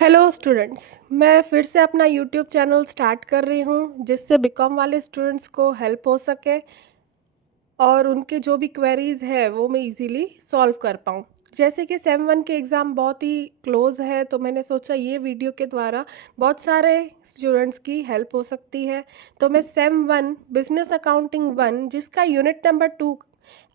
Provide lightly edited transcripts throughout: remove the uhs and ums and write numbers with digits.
Hello students, मैं फिर से अपना यूट्यूब चैनल स्टार्ट कर रही हूँ जिससे बीकॉम वाले स्टूडेंट्स को हेल्प हो सके और उनके जो भी क्वेरीज़ है वो मैं इजीली सॉल्व कर पाऊँ। जैसे कि सेम वन के एग्ज़ाम बहुत ही क्लोज़ है, तो मैंने सोचा ये वीडियो के द्वारा बहुत सारे स्टूडेंट्स की हेल्प हो सकती है। तो मैं sem one business accounting one जिसका unit number 2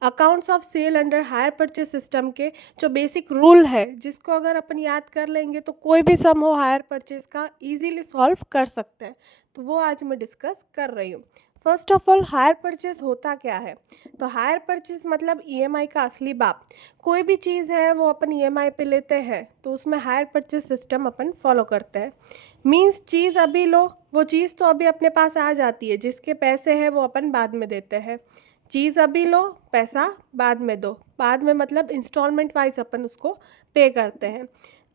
accounts of sale under hire purchase system के जो बेसिक रूल है, जिसको अगर अपन याद कर लेंगे तो कोई भी सम हो हायर परचेज का इजीली सॉल्व कर सकते हैं। तो वो आज मैं डिस्कस कर रही हूँ। First of all, hire purchase होता क्या है? तो हायर परचेज मतलब ईएमआई का असली बाप। कोई भी चीज़ है वो अपन ईएमआई पे लेते हैं तो उसमें हायर परचेज सिस्टम अपन फॉलो करते हैं। मींस चीज़ अभी लो, वो चीज़ तो अभी अपने पास आ जाती है, जिसके पैसे हैं वो अपन बाद में देते हैं। चीज़ अभी लो, पैसा बाद में दो। बाद में मतलब इंस्टॉलमेंट वाइज अपन उसको पे करते हैं।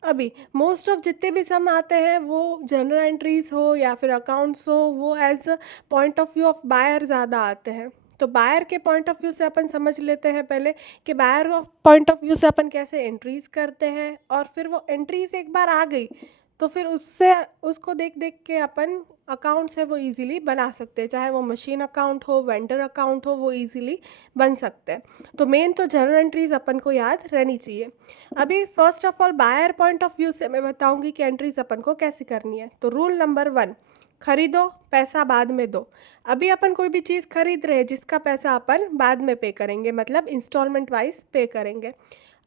अभी मोस्ट ऑफ जितने भी सम आते हैं वो जनरल एंट्रीज हो या फिर अकाउंट्स हो, वो as point of view of buyer ज़्यादा आते हैं। तो बायर के पॉइंट ऑफ व्यू से अपन समझ लेते हैं पहले कि बायर पॉइंट ऑफ व्यू से अपन कैसे एंट्रीज करते हैं, और फिर वो एंट्रीज एक बार आ गई तो फिर उससे उसको देख देख के अपन अकाउंट्स है वो इजीली बना सकते हैं। चाहे वो मशीन अकाउंट हो, वेंडर अकाउंट हो, वो इजीली बन सकते हैं। तो मेन तो जर्नल एंट्रीज अपन को याद रहनी चाहिए। अभी first of all buyer point of view से मैं बताऊंगी कि एंट्रीज अपन को कैसे करनी है। तो रूल नंबर 1, खरीदो, पैसा बाद में दो। अभी अपन कोई भी चीज़ खरीद रहे हैं जिसका पैसा अपन बाद में पे करेंगे, मतलब इंस्टॉलमेंट वाइज पे करेंगे।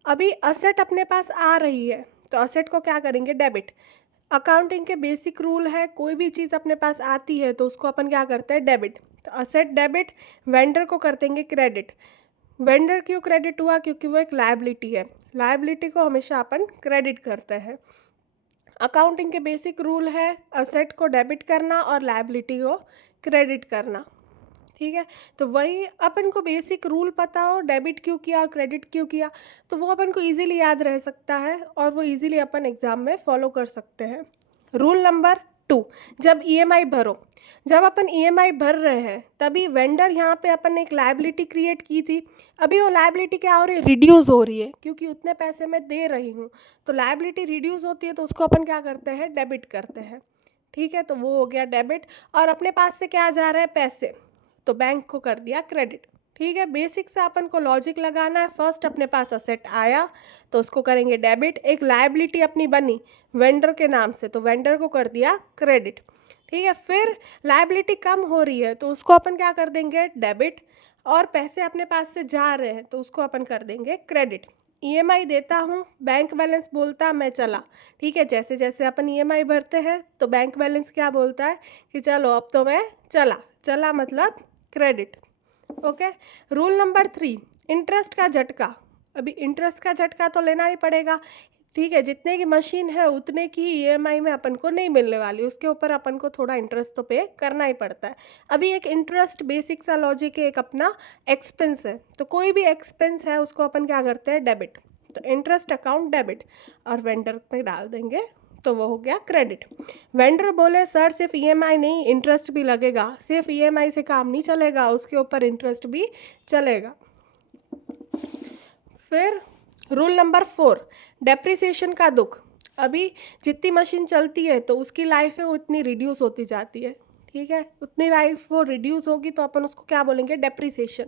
अभी असेट अपने पास आ रही है तो असेट को क्या करेंगे? डेबिट। अकाउंटिंग के बेसिक रूल है, कोई भी चीज़ अपने पास आती है तो उसको अपन क्या करते हैं? डेबिट। तो असेट डेबिट। वेंडर को कर देंगे क्रेडिट। वेंडर क्यों क्रेडिट हुआ? क्योंकि वो एक लायबिलिटी है। लायबिलिटी को हमेशा अपन क्रेडिट करते हैं। अकाउंटिंग के बेसिक रूल है असेट को डेबिट करना और लायबिलिटी को क्रेडिट करना। ठीक है, तो वही अपन को बेसिक रूल पता हो, डेबिट क्यों किया और क्रेडिट क्यों किया, तो वो अपन को इजीली याद रह सकता है और वो इजीली अपन एग्जाम में फॉलो कर सकते हैं। रूल नंबर 2, जब ईएमआई भरो। जब अपन ईएमआई भर रहे हैं तभी वेंडर, यहाँ पे अपन ने एक लायबिलिटी क्रिएट की थी। अभी वो लायबिलिटी क्या हो रही है? रिड्यूस हो रही है, क्योंकि उतने पैसे मैं दे रही हूँ। तो लायबिलिटी रिड्यूस होती है तो उसको अपन क्या करते हैं? डेबिट करते हैं। ठीक है, तो वो हो गया डेबिट। और अपने पास से क्या जा रहा है? पैसे, तो बैंक को कर दिया क्रेडिट। ठीक है, बेसिक से अपन को लॉजिक लगाना है। फर्स्ट अपने पास असेट आया तो उसको करेंगे डेबिट। एक लायबिलिटी अपनी बनी वेंडर के नाम से तो वेंडर को कर दिया क्रेडिट। ठीक है, फिर लायबिलिटी कम हो रही है तो उसको अपन क्या कर देंगे? डेबिट। और पैसे अपने पास से जा रहे हैं तो उसको अपन कर देंगे क्रेडिट। ईएमआई देता हूँ, बैंक बैलेंस बोलता मैं चला। ठीक है, जैसे जैसे अपन ईएमआई भरते हैं तो बैंक बैलेंस क्या बोलता है कि चलो अब तो मैं चला। चला मतलब credit. Okay. Rule number 3, interest का झटका। अभी इंटरेस्ट का झटका तो लेना ही पड़ेगा। ठीक है, जितने की मशीन है उतने की ईएमआई में अपन को नहीं मिलने वाली, उसके ऊपर अपन को थोड़ा इंटरेस्ट तो पे करना ही पड़ता है। अभी एक इंटरेस्ट बेसिक सा लॉजिक है, एक अपना एक्सपेंस है, तो कोई भी एक्सपेंस है उसको अपन क्या करते हैं? डेबिट। तो इंटरेस्ट अकाउंट डेबिट और वेंडर पे डाल देंगे तो वो हो गया क्रेडिट। वेंडर बोले सर सिर्फ ईएमआई नहीं, इंटरेस्ट भी लगेगा। सिर्फ ईएमआई से काम नहीं चलेगा, उसके ऊपर इंटरेस्ट भी चलेगा। फिर रूल नंबर 4, डेप्रिसिएशन का दुख। अभी जितनी मशीन चलती है तो उसकी लाइफ है वो उतनी रिड्यूस होती जाती है। ठीक है, उतनी लाइफ वो रिड्यूस होगी तो अपन उसको क्या बोलेंगे? डेप्रिसिएशन।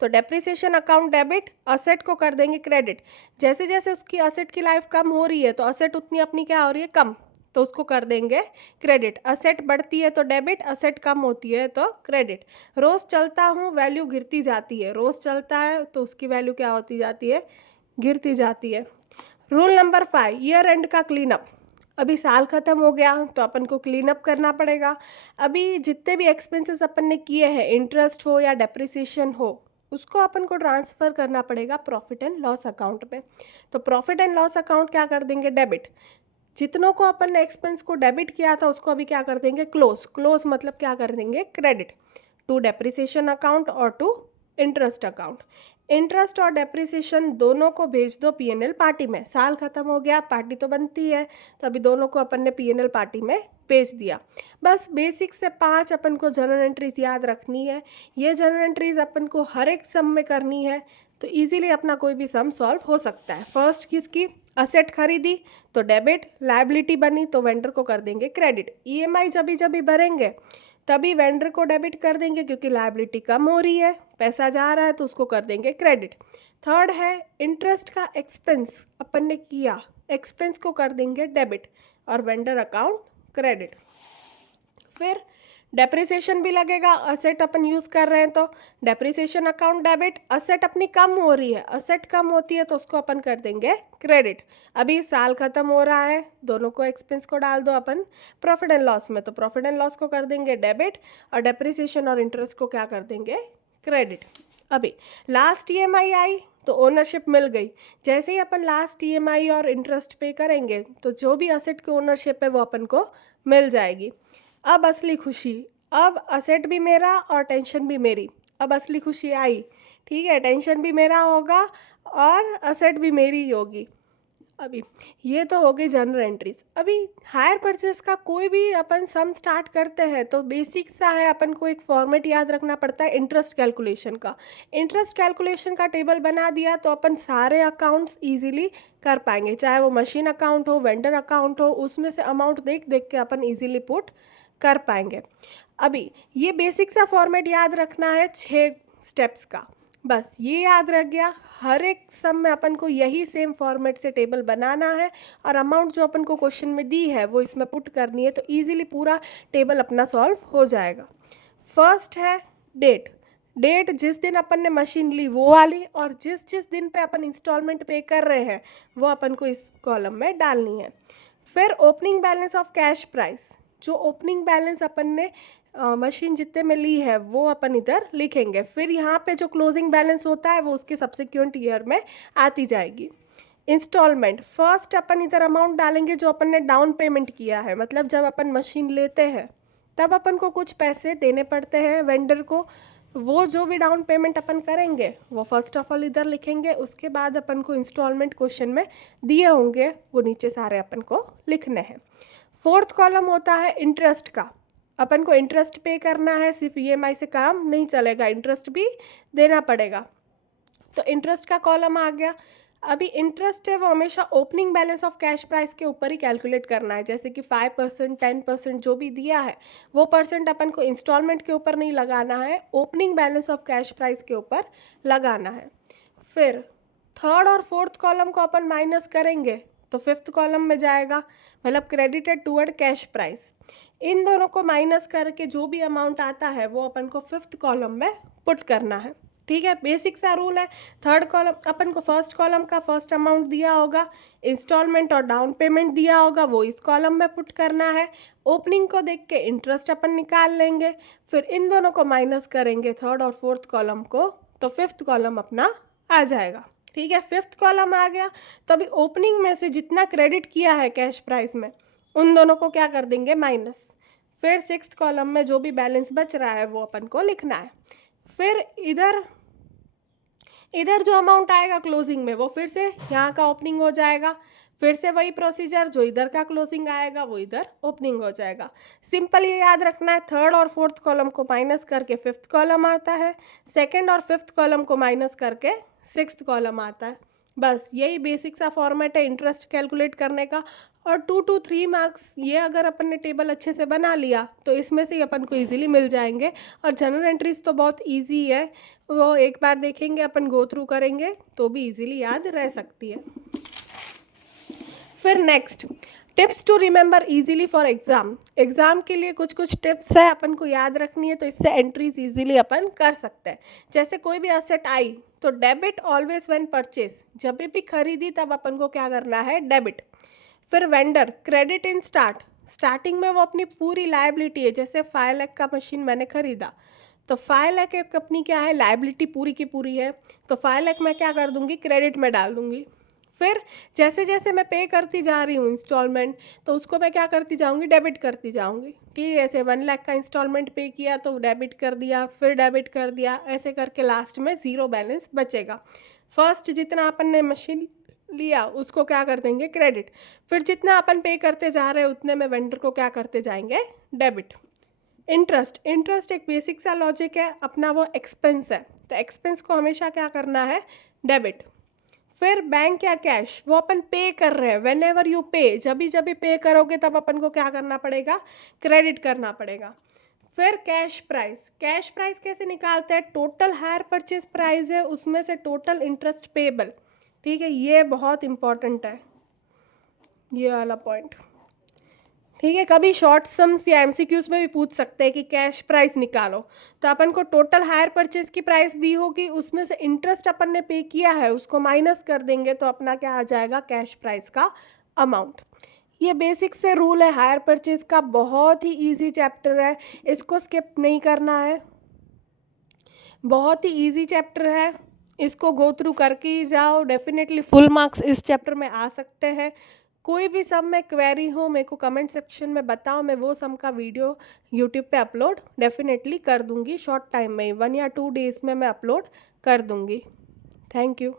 तो डेप्रिसिएशन अकाउंट डेबिट, असेट को कर देंगे क्रेडिट। जैसे जैसे उसकी असेट की लाइफ कम हो रही है तो असेट उतनी अपनी क्या हो रही है? कम, तो उसको कर देंगे क्रेडिट। असेट बढ़ती है तो डेबिट, असेट कम होती है तो क्रेडिट। रोज़ चलता हूँ, वैल्यू गिरती जाती है। रोज़ चलता है तो उसकी वैल्यू क्या होती जाती है? गिरती जाती है। रूल नंबर 5, ईयर एंड का क्लीन अप। अभी साल ख़त्म हो गया तो अपन को क्लीन अप करना पड़ेगा। अभी जितने भी एक्सपेंसेस अपन ने किए हैं, इंटरेस्ट हो या डेप्रिसिएशन हो, उसको अपन को ट्रांसफ़र करना पड़ेगा प्रॉफिट एंड लॉस अकाउंट पे। तो प्रॉफिट एंड लॉस अकाउंट क्या कर देंगे? डेबिट। जितनों को अपन ने एक्सपेंस को डेबिट किया था उसको अभी क्या कर देंगे? क्लोज। क्लोज मतलब क्या कर देंगे? क्रेडिट टू डेप्रिसिएशन अकाउंट और टू इंटरेस्ट अकाउंट। इंटरेस्ट और डेप्रिसिएशन दोनों को भेज दो पीएनएल पार्टी में। साल खत्म हो गया, पार्टी तो बनती है, तो अभी दोनों को अपन ने पीएनएल पार्टी में भेज दिया। बस बेसिक से 5 अपन को जर्नल एंट्रीज याद रखनी है। ये जर्नल एंट्रीज अपन को हर एक सम में करनी है तो इजीली अपना कोई भी सम सॉल्व हो सकता है। फर्स्ट किसकी? असेट खरीदी तो डेबिट, लायबिलिटी बनी तो वेंडर को कर देंगे क्रेडिट। ईएमआई जब भी भरेंगे तभी वेंडर को डेबिट कर देंगे क्योंकि लायबिलिटी कम हो रही है, पैसा जा रहा है तो उसको कर देंगे क्रेडिट। थर्ड है इंटरेस्ट का एक्सपेंस अपन ने किया, एक्सपेंस को कर देंगे डेबिट और वेंडर अकाउंट क्रेडिट। फिर डेप्रिसिएशन भी लगेगा, असेट अपन यूज़ कर रहे हैं तो डेप्रिसिएशन अकाउंट डेबिट, असेट अपनी कम हो रही है, असेट कम होती है तो उसको अपन कर देंगे क्रेडिट। अभी साल ख़त्म हो रहा है, दोनों को एक्सपेंस को डाल दो अपन प्रॉफिट एंड लॉस में, तो प्रॉफिट एंड लॉस को कर देंगे डेबिट और डेप्रिसिएशन और इंटरेस्ट को क्या कर देंगे क्रेडिट। अभी लास्ट ईएमआई आई तो ओनरशिप मिल गई, जैसे ही अपन लास्ट ईएमआई और इंटरेस्ट पे करेंगे तो जो भी असेट की ओनरशिप है वो अपन को मिल जाएगी। अब असली खुशी, अब असेट भी मेरा और टेंशन भी मेरी, अब असली खुशी आई, ठीक है, टेंशन भी मेरा होगा और असेट भी मेरी ही होगी। अभी ये तो हो गई जनरल एंट्रीज। अभी हायर परचेस का कोई भी अपन सम स्टार्ट करते हैं तो बेसिक सा है, अपन को एक फॉर्मेट याद रखना पड़ता है इंटरेस्ट कैलकुलेशन का। इंटरेस्ट कैलकुलेशन का टेबल बना दिया तो अपन सारे अकाउंट्स इजीली कर पाएंगे, चाहे वो मशीन अकाउंट हो, वेंडर अकाउंट हो, उसमें से अमाउंट देख देख के अपन इजीली पुट कर पाएंगे। अभी ये बेसिक सा फॉर्मेट याद रखना है 6 स्टेप्स का, बस ये याद रख गया। हर एक सम में अपन को यही सेम फॉर्मेट से टेबल बनाना है और अमाउंट जो अपन को क्वेश्चन में दी है वो इसमें पुट करनी है, तो इजीली पूरा टेबल अपना सॉल्व हो जाएगा। फर्स्ट है डेट, डेट जिस दिन अपन ने मशीन ली वो वाली, और जिस जिस दिन पे अपन इंस्टॉलमेंट पे कर रहे हैं वो अपन को इस कॉलम में डालनी है। फिर opening balance of cash price, जो ओपनिंग बैलेंस अपन ने मशीन जितने में ली है वो अपन इधर लिखेंगे। फिर यहाँ पे जो क्लोजिंग बैलेंस होता है वो उसके सब्सिक्वेंट ईयर में आती जाएगी। इंस्टॉलमेंट, फर्स्ट अपन इधर अमाउंट डालेंगे जो अपन ने डाउन पेमेंट किया है, मतलब जब अपन मशीन लेते हैं तब अपन को कुछ पैसे देने पड़ते हैं वेंडर को, वो जो भी डाउन पेमेंट अपन करेंगे वो फर्स्ट ऑफ ऑल इधर लिखेंगे। उसके बाद अपन को इंस्टॉलमेंट क्वेश्चन में दिए होंगे वो नीचे सारे अपन को लिखने हैं। फोर्थ कॉलम होता है इंटरेस्ट का, अपन को इंटरेस्ट पे करना है, सिर्फ ईएमआई से काम नहीं चलेगा, इंटरेस्ट भी देना पड़ेगा, तो इंटरेस्ट का कॉलम आ गया। अभी इंटरेस्ट है वो हमेशा opening balance of cash price के ऊपर ही कैलकुलेट करना है, जैसे कि 5%, 10% जो भी दिया है वो परसेंट अपन को इंस्टॉलमेंट के ऊपर नहीं लगाना है, opening balance of cash price के ऊपर लगाना है। फिर थर्ड और फोर्थ कॉलम को अपन माइनस करेंगे तो फिफ्थ कॉलम में जाएगा, मतलब क्रेडिटेड टूवर्ड कैश प्राइस। इन दोनों को माइनस करके जो भी अमाउंट आता है वो अपन को फिफ्थ कॉलम में पुट करना है, ठीक है, बेसिक सा रूल है। थर्ड कॉलम अपन को फर्स्ट कॉलम का फर्स्ट अमाउंट दिया होगा, इंस्टॉलमेंट और डाउन पेमेंट दिया होगा, वो इस कॉलम में पुट करना है। ओपनिंग को देख के इंटरेस्ट अपन निकाल लेंगे, फिर इन दोनों को माइनस करेंगे थर्ड और फोर्थ कॉलम को, तो फिफ्थ कॉलम अपना आ जाएगा, ठीक है। फिफ्थ कॉलम आ गया तो अभी ओपनिंग में से जितना क्रेडिट किया है कैश प्राइस में उन दोनों को क्या कर देंगे माइनस। फिर सिक्स्थ कॉलम में जो भी बैलेंस बच रहा है वो अपन को लिखना है। फिर इधर जो अमाउंट आएगा क्लोजिंग में वो फिर से यहाँ का ओपनिंग हो जाएगा, फिर से वही प्रोसीजर, जो इधर का क्लोजिंग आएगा वो इधर ओपनिंग हो जाएगा। सिंपल ये याद रखना है, थर्ड और फोर्थ कॉलम को माइनस करके फिफ्थ कॉलम आता है, सेकंड और फिफ्थ कॉलम को माइनस करके सिक्स्थ कॉलम आता है। बस यही बेसिक सा फॉर्मेट है इंटरेस्ट कैलकुलेट करने का। और 2 to 3 मार्क्स ये अगर अपन ने टेबल अच्छे से बना लिया तो इसमें से ही अपन को इजीली मिल जाएंगे। और जनरल एंट्रीज तो बहुत इजी है, वो एक बार देखेंगे अपन, गो थ्रू करेंगे तो भी इजीली याद रह सकती है। फिर next, tips to remember easily for exam. Exam के लिए कुछ कुछ टिप्स है अपन को याद रखनी है, तो इससे एंट्रीज इजीली अपन कर सकते हैं। जैसे कोई भी असेट आई तो डेबिट ऑलवेज व्हेन परचेज, जब भी खरीदी तब अपन को क्या करना है डेबिट। फिर वेंडर, क्रेडिट इन स्टार्टिंग में वो अपनी पूरी लायबिलिटी है, जैसे 5 लाख का मशीन मैंने खरीदा तो 5 लाख एक अपनी क्या है लायबिलिटी पूरी की पूरी है, तो 5 लाख मैं क्या कर दूंगी क्रेडिट में डाल दूंगी। फिर जैसे जैसे मैं पे करती जा रही हूँ इंस्टॉलमेंट तो उसको मैं क्या करती जाऊँगी डेबिट करती जाऊँगी, ठीक है। ऐसे 1 लाख का इंस्टॉलमेंट पे किया तो डेबिट कर दिया, फिर डेबिट कर दिया, ऐसे करके लास्ट में ज़ीरो बैलेंस बचेगा। फर्स्ट जितना अपन ने मशीन लिया उसको क्या कर देंगे क्रेडिट, फिर जितना अपन पे करते जा रहे हैं उतने में वेंडर को क्या करते जाएंगे डेबिट। इंटरेस्ट एक बेसिक सा लॉजिक है अपना, वो एक्सपेंस है तो एक्सपेंस को हमेशा क्या करना है डेबिट। फिर बैंक या कैश, वो अपन पे कर रहे हैं, वेन एवर यू पे, जब भी पे करोगे तब अपन को क्या करना पड़ेगा, क्रेडिट करना पड़ेगा। फिर कैश प्राइस, कैश प्राइस कैसे निकालते हैं, टोटल हायर परचेज प्राइस है उसमें से टोटल इंटरेस्ट पेबल, ठीक है, ये बहुत इंपॉर्टेंट है ये वाला पॉइंट, ठीक है। कभी शॉर्ट सम्स या एमसीक्यूज में भी पूछ सकते हैं कि कैश प्राइस निकालो, तो अपन को टोटल हायर परचेज की प्राइस दी होगी, उसमें से इंटरेस्ट अपन ने पे किया है उसको माइनस कर देंगे, तो अपना क्या आ जाएगा, कैश प्राइस का अमाउंट। ये बेसिक से रूल है हायर परचेज का, बहुत ही इजी चैप्टर है, इसको स्किप नहीं करना है, बहुत ही इजी चैप्टर है, इसको गो थ्रू करके ही जाओ, डेफिनेटली फुल मार्क्स इस चैप्टर में आ सकते हैं। कोई भी सम में क्वेरी हो मेरे को कमेंट सेक्शन में बताओ, मैं वो सम का वीडियो यूट्यूब पे अपलोड डेफिनेटली कर दूंगी, शॉर्ट टाइम में 1 या 2 डेज़ में मैं अपलोड कर दूंगी। Thank you.